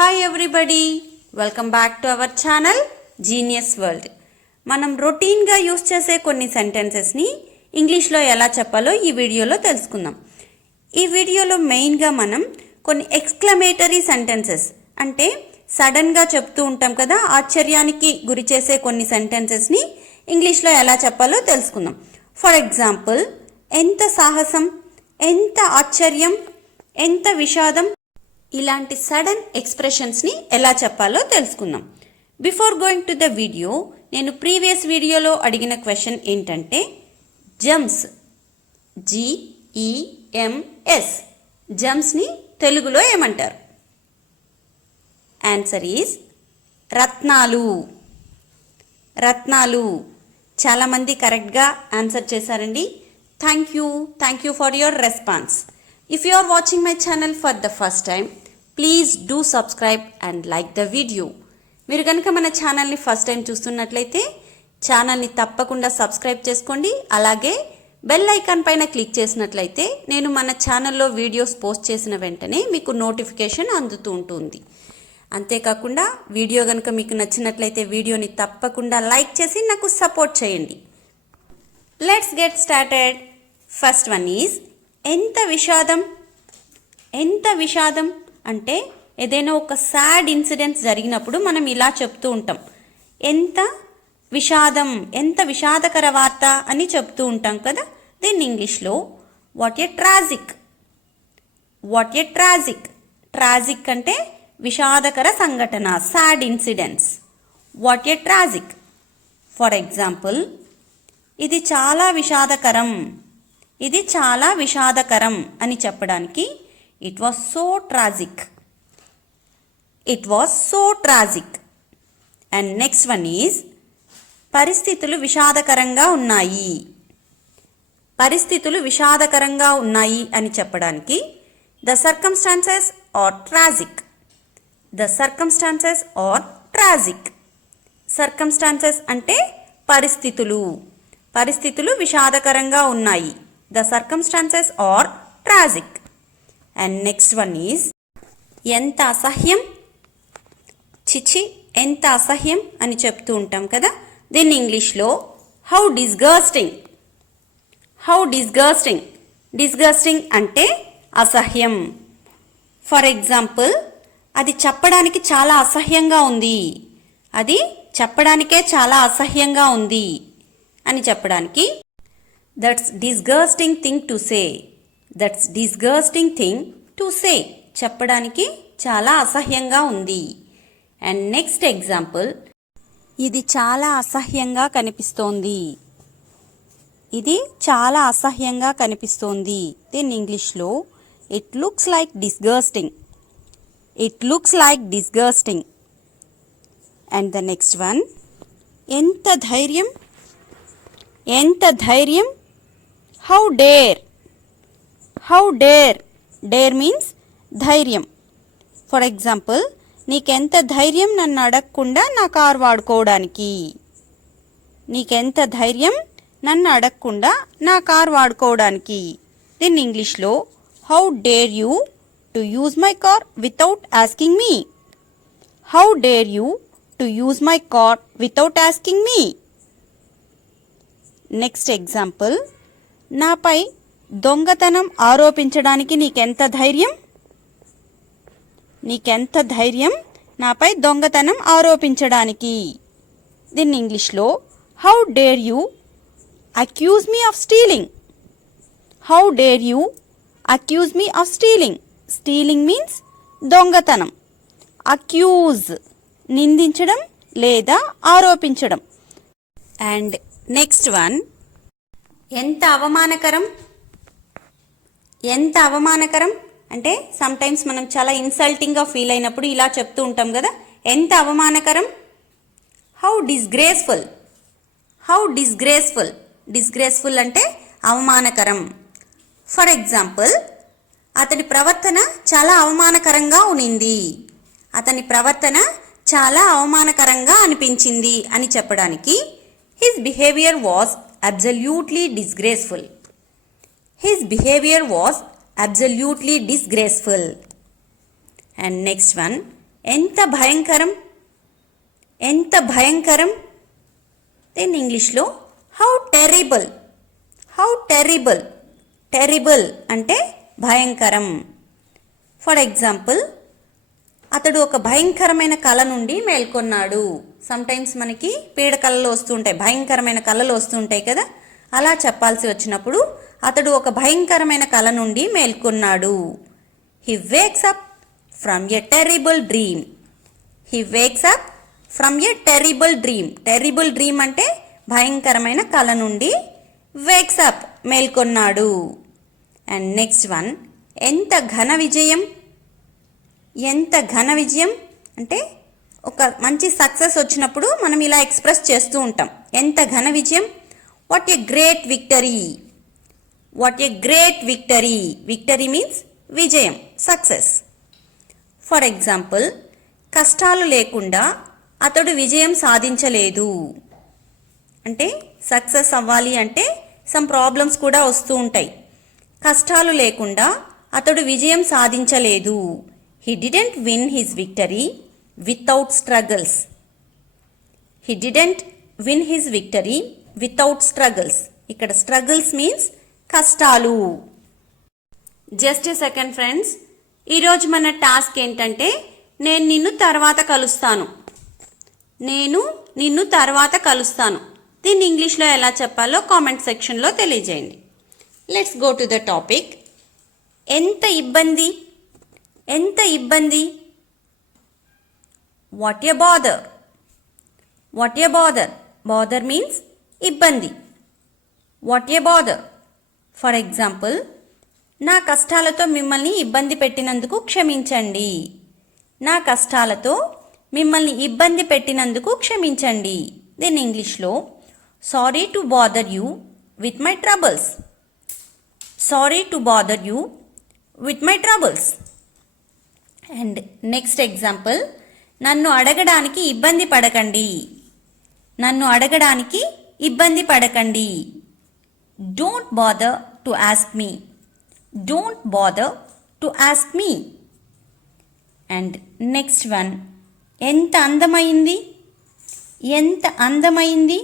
Hi everybody, welcome back to our channel genius world. మనం రొటీన్గా use చేసే కొన్ని సెంటెన్సెస్ని ఇంగ్లీష్లో ఎలా చెప్పాలో ఈ వీడియోలో తెలుసుకుందాం. ఈ వీడియోలో మెయిన్గా మనం కొన్ని ఎక్స్క్లమేటరీ సెంటెన్సెస్ అంటే సడన్గా చెప్తూ ఉంటాం కదా, ఆశ్చర్యానికి గురి చేసే కొన్ని సెంటెన్సెస్ని ఇంగ్లీష్లో ఎలా చెప్పాలో తెలుసుకుందాం. ఫర్ ఎగ్జాంపుల్, ఎంత సాహసం, ఎంత ఆశ్చర్యం, ఎంత విషాదం, ఇలాంటి సడన్ ఎక్స్ప్రెషన్స్ని ఎలా చెప్పాలో తెలుసుకుందాం. Before going to the video, నేను ప్రీవియస్ వీడియోలో అడిగిన క్వశ్చన్ ఏంటంటే జమ్స్, GEMS, జమ్స్ని తెలుగులో ఏమంటారు? ఆన్సర్ ఈజ్ రత్నాలు. రత్నాలు. చాలామంది కరెక్ట్గా ఆన్సర్ చేశారండి. Thank you for your response. If you are watching my channel for the first time, please do subscribe and like the video. మీరు కనుక మన ఛానల్ని ఫస్ట్ టైం చూస్తున్నట్లయితే ఛానల్ని తప్పకుండా సబ్స్క్రైబ్ చేసుకోండి. అలాగే బెల్ ఐకాన్ పైన క్లిక్ చేసినట్లయితే నేను మన ఛానల్లో వీడియోస్ పోస్ట్ చేసిన వెంటనే మీకు నోటిఫికేషన్ అందుతూ ఉంటుంది. అంతేకాకుండా వీడియో కనుక మీకు నచ్చినట్లయితే వీడియోని తప్పకుండా లైక్ చేసి నాకు సపోర్ట్ చేయండి. Let's get started. First one is ఎంత విషాదం. ఎంత విషాదం అంటే ఏదైనా ఒక సాడ్ ఇన్సిడెంట్స్ జరిగినప్పుడు మనం ఇలా చెప్తూ ఉంటాం, ఎంత విషాదం, ఎంత విషాదకర వార్త అని చెప్తూ ఉంటాం కదా. దీన్ని ఇంగ్లీష్లో what a tragic. What a tragic. Tragic అంటే విషాదకర సంఘటన, sad incidents. What a tragic. For example, ఇది చాలా విషాదకరం, ఇది చాలా విషాదకరం అని చెప్పడానికి it was so tragic. It was so tragic. And next one is పరిస్థితులు విషాదకరంగా ఉన్నాయి. పరిస్థితులు విషాదకరంగా ఉన్నాయి అని చెప్పడానికి the circumstances are tragic. The circumstances are tragic. Circumstances అంటే పరిస్థితులు. పరిస్థితులు విషాదకరంగా ఉన్నాయి. The circumstances are tragic. And next one is ఎంత అసహ్యం. చిచి, ఎంత అసహ్యం అని చెప్తూ ఉంటాం కదా. దీన్ని ఇంగ్లీష్లో how disgusting. How disgusting. Disgusting అంటే అసహ్యం. ఫర్ ఎగ్జాంపుల్, అది చెప్పడానికి చాలా అసహ్యంగా ఉంది, అది చెప్పడానికే చాలా అసహ్యంగా ఉంది అని చెప్పడానికి that's disgusting thing to say. That's disgusting thing to say. చెప్పడానికి చాలా అసహ్యంగా ఉంది. అండ్ నెక్స్ట్ ఎగ్జాంపుల్, ఇది చాలా అసహ్యంగా కనిపిస్తోంది. ఇది చాలా అసహ్యంగా కనిపిస్తోంది. దీన్ని ఇంగ్లీష్లో it looks like disgusting. It looks like disgusting. And the next one, ఎంత ధైర్యం. ఎంత ధైర్యం. How dare. How dare. Dare means ధైర్యం. ఫర్ ఎగ్జాంపుల్, నీకెంత ధైర్యం నన్ను అడగకుండా నా కార్ వాడుకోవడానికి. నీకెంత ధైర్యం నన్ను అడగకుండా నా కార్ వాడుకోవడానికి. దీన్ని ఇంగ్లీష్లో how dare you to use my car without asking me. How dare you to use my car without asking me. Next example, నాపై దొంగతనం ఆరోపించడానికి నీకెంత ధైర్యం. నీకెంత ధైర్యం నాపై దొంగతనం ఆరోపించడానికి. దీన్ని ఇంగ్లీష్లో how dare you accuse me of stealing. How dare you accuse me of stealing. Stealing means దొంగతనం. అక్యూజ్ నిందించడం లేదా ఆరోపించడం. అండ్ నెక్స్ట్ వన్, ఎంత అవమానకరం. ఎంత అవమానకరం అంటే సమ్టైమ్స్ మనం చాలా ఇన్సల్టింగ్గా ఫీల్ అయినప్పుడు ఇలా చెప్తూ ఉంటాం కదా, ఎంత అవమానకరం. How disgraceful. How disgraceful. Disgraceful అంటే అవమానకరం. ఫర్ ఎగ్జాంపుల్, అతడి ప్రవర్తన చాలా అవమానకరంగా ఉనింది. అతని ప్రవర్తన చాలా అవమానకరంగా అనిపించింది అని చెప్పడానికి his behavior was absolutely disgraceful. His behavior was absolutely disgraceful. And next one, ఎంత భయంకరం, ఎంత భయంకరం. దెన్ ఇంగ్లీష్లో how terrible, how terrible. Terrible అంటే భయంకరం. ఫర్ ఎగ్జాంపుల్, అతడు ఒక భయంకరమైన కళ నుండి మేల్కొన్నాడు. సమ్టైమ్స్ మనకి పీడకలలు వస్తుంటాయి, భయంకరమైన కళలు వస్తుంటాయి కదా, అలా చెప్పాల్సి వచ్చినప్పుడు అతడు ఒక భయంకరమైన కళ నుండి మేల్కొన్నాడు. He wakes up from a terrible dream. He wakes up from a terrible dream. Terrible dream అంటే భయంకరమైన కళ నుండి వేక్స్ అప్ మేల్కొన్నాడు. అండ్ నెక్స్ట్ వన్, ఎంత ఘన విజయం. ఎంత ఘన విజయం అంటే ఒక మంచి సక్సెస్ వచ్చినప్పుడు మనం ఇలా ఎక్స్ప్రెస్ చేస్తూ ఉంటాం, ఎంత ఘన విజయం. What a great victory. What a great victory. Victory means విజయం, సక్సెస్. ఫర్ ఎగ్జాంపుల్, కష్టాలు లేకుండా అతడు విజయం సాధించలేదు. అంటే సక్సెస్ అవ్వాలి అంటే సమ్ ప్రాబ్లమ్స్ కూడా వస్తూ ఉంటాయి. కష్టాలు లేకుండా అతడు విజయం సాధించలేదు. He didn't win his victory without struggles. He didn't win his victory without struggles. ఇక్కడ struggles means కష్టాలు. జస్ట్ ఏ సెకండ్ ఫ్రెండ్స్, ఈరోజు మన టాస్క్ ఏంటంటే నేను నిన్ను తర్వాత కలుస్తాను. నేను నిన్ను తర్వాత కలుస్తాను. దీన్ని ఇంగ్లీష్లో ఎలా చెప్పాలో కామెంట్ సెక్షన్లో తెలియజేయండి. Let's go to the topic. ఎంత ఇబ్బంది, ఎంత ఇబ్బంది. What a bother. What a bother. Bother means ఇబ్బంది. What a bother. For example, నా కష్టాలతో మిమ్మల్ని ఇబ్బంది పెట్టినందుకు క్షమించండి. నా కష్టాలతో మిమ్మల్ని ఇబ్బంది పెట్టినందుకు క్షమించండి. దెన్ ఇంగ్లీష్లో sorry to bother you with my troubles. Sorry to bother you with my troubles. And next example, నన్ను అడగడానికి ఇబ్బంది పడకండి. నన్ను అడగడానికి ఇబ్బంది పడకండి. Don't bother to ask me. Don't bother to ask me. And next one, ఎంత అందమైంది. ఎంత అందమైంది.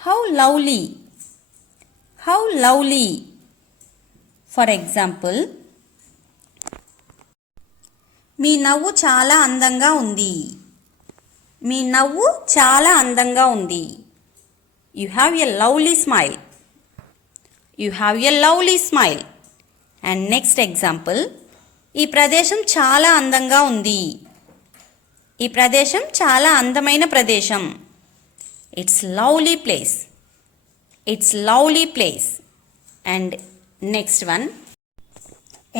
How lovely. How lovely. For example, మీ నవ్వు చాలా అందంగా ఉంది. మీ నవ్వు చాలా అందంగా ఉంది. You have a lovely smile. You have a lovely smile. And next example, ఈ ప్రదేశం చాలా అందంగా ఉంది. ఈ ప్రదేశం చాలా అందమైన ప్రదేశం. It's lovely place. It's lovely place. And next one,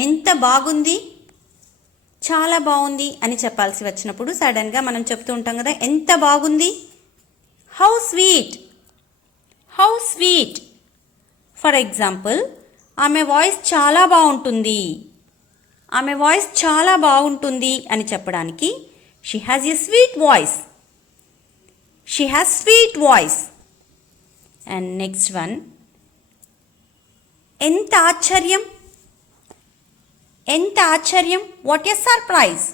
ఎంత బాగుంది. చాలా బాగుంది అని చెప్పాల్సి వచ్చినప్పుడు సడన్గా మనం చెప్తూ ఉంటాం కదా, ఎంత బాగుంది. How sweet. How sweet. For example, ఆమె వాయిస్ చాలా బాగుంటుంది. ఆమె వాయిస్ చాలా బాగుంటుంది అని చెప్పడానికి she has a sweet voice. She has sweet voice. And next one, ఎంత ఆశ్చర్యం. ఎంత ఆశ్చర్యం. What a surprise.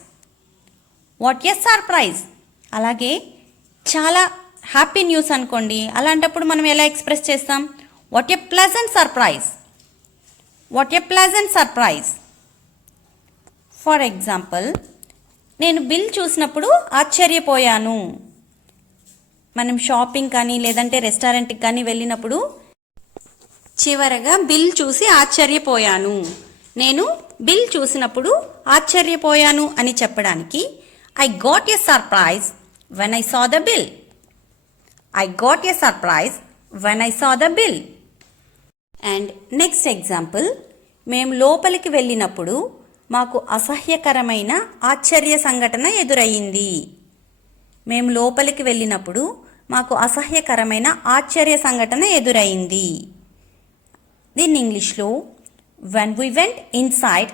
What a surprise. అలాగే చాలా హ్యాపీ న్యూస్ అనుకోండి, అలాంటప్పుడు మనం ఎలా ఎక్స్ప్రెస్ చేస్తాం, what a pleasant surprise. What a pleasant surprise. For example, నేను బిల్ చూసినప్పుడు ఆశ్చర్యపోయాను. మనం షాపింగ్ కానీ లేదంటే రెస్టారెంట్కి కానీ వెళ్ళినప్పుడు చివరగా బిల్ చూసి ఆశ్చర్యపోయాను. నేను బిల్ చూసినప్పుడు ఆశ్చర్యపోయాను అని చెప్పడానికి I got a surprise when I saw the bill. I got a surprise when I saw the bill. And next example, మేము లోపలికి వెళ్ళినప్పుడు మాకు అసహ్యకరమైన ఆశ్చర్య సంఘటన ఎదురయ్యింది. మేము లోపలికి వెళ్ళినప్పుడు మాకు అసహ్యకరమైన ఆశ్చర్య సంఘటన ఎదురయ్యింది. దీన్ని ఇంగ్లీష్లో when we went inside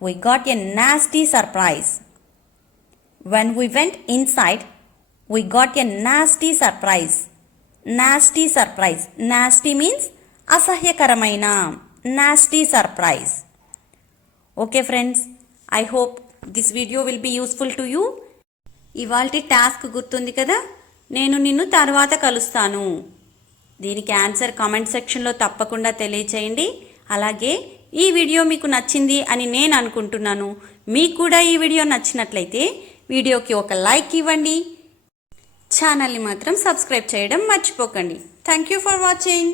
we got a nasty surprise. When we went inside we got a nasty surprise. Nasty surprise. Nasty means అసహ్యకరమైన. Nasty surprise. Okay friends, I hope this video will be useful to you. ఇవాల్టి task గుర్తుంది కదా, నేను నిన్ను తర్వాత కలుస్తాను. దీనికి answer comment సెక్షన్లో తప్పకుండా తెలియచేయండి. అలాగే ఈ వీడియో మీకు నచ్చింది అని నేను అనుకుంటున్నాను. మీకు కూడా ఈ వీడియో నచ్చినట్లయితే వీడియోకి ఒక లైక్ ఇవ్వండి. ఛానల్ని మాత్రం సబ్స్క్రైబ్ చేయడం మర్చిపోకండి. Thank you for watching.